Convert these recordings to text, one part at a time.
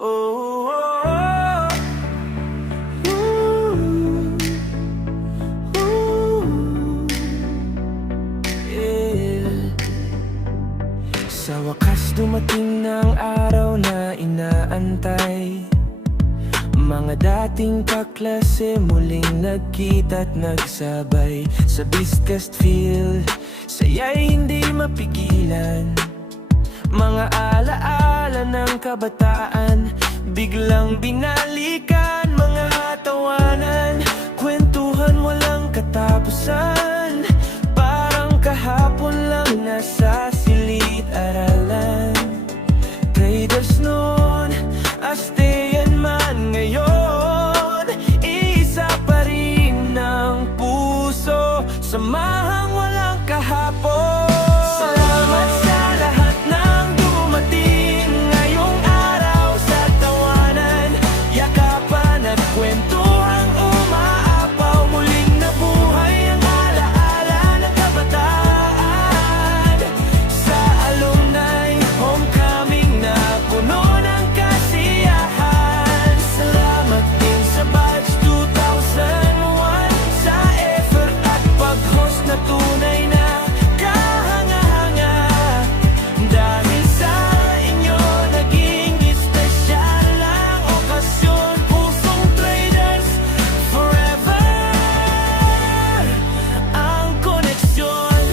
Oh, oh, oh. Ooh, ooh, yeah. Sa wakas dumating ng araw na inaantay. Mga dating kaklase muling nagkita't nagsabay. Sa Biscast Field, saya'y hindi mapigilan. Mga alaala ng kabataan biglang binalikan. Mga tawanan, kwentuhan walang katapusan. Parang kahapon lang nasa silid-aralan. Traders noon, asteyan man ngayon. Isa pa rin ng puso, samahang walang kahapon. Salamat sa lahat ng dumating ngayong araw sa tawanan, yakapan at kwentuhang umaapaw. Muling nabuhay ang alaala ng kabataan. Sa alumni homecoming na puno ng kasiyahan. Salamat din sa batch 2001 sa effort at pag-host na tunay na kahanga-hanga. Dahil sa inyo naging espesyal ang okasyon. Pusong traders forever ang koneksyon.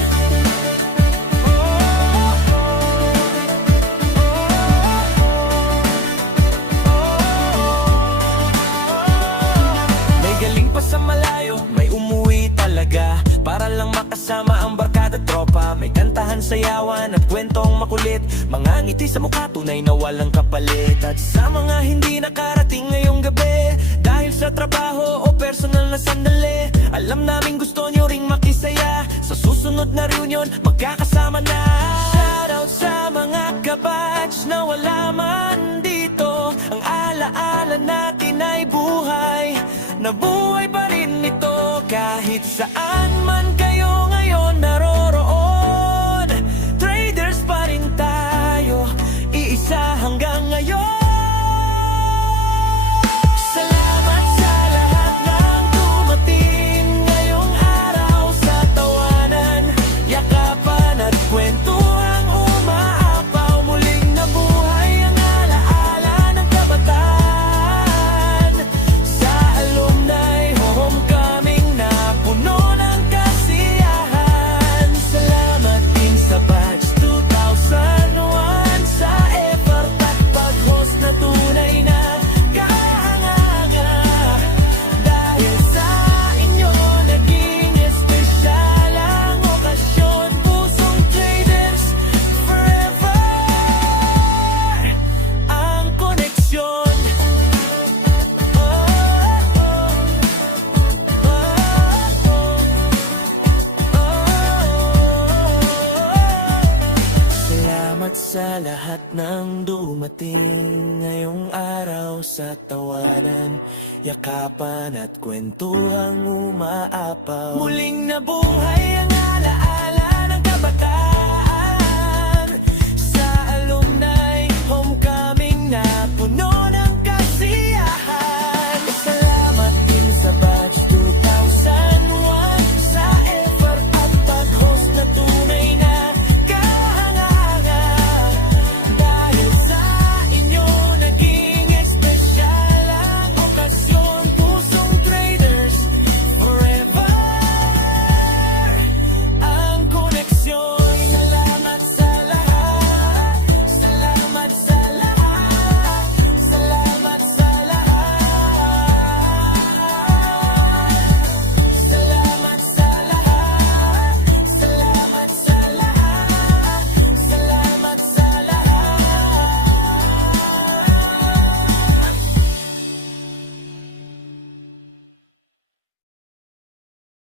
May galing pa sa malayo, may umuwi talaga para lang makasama ang barkada tropa. May kantahan, sayawan at kwentong makulit. Mga ngiti sa mukha, tunay na walang kapalit. At sa mga hindi nakarating ngayong gabi dahil sa trabaho o personal na sandali, alam namin gusto nyo ring makisaya. Sa susunod na reunion, magkakasama na. Shoutout sa mga kabatch na wala man dito. Ang alaala natin ay buhay, nabuhay pa rin ito. Kahit saan man kayo ngayon naroroon, traders pa rin tayo, iisa hanggang ngayon. Salamat sa lahat ng dumating ngayong araw sa tawanan, yakapan at kwentuhang umaapaw. Muling nabuhay ang alaala ng kabataan. Sa alumni homecoming na puno ng kasiyahan. Salamat din sa batch 2001 sa effort at pag-host na tunay na kahanga-hanga. Dahil sa inyo naging espesyal ang okasyon. Pusong traders forever ang koneksyon. Salamat sa lahat ng dumating ngayong araw sa tawanan, yakapan at kwentuhang umaapaw. Muling nabuhay ang alaala ng kabataan.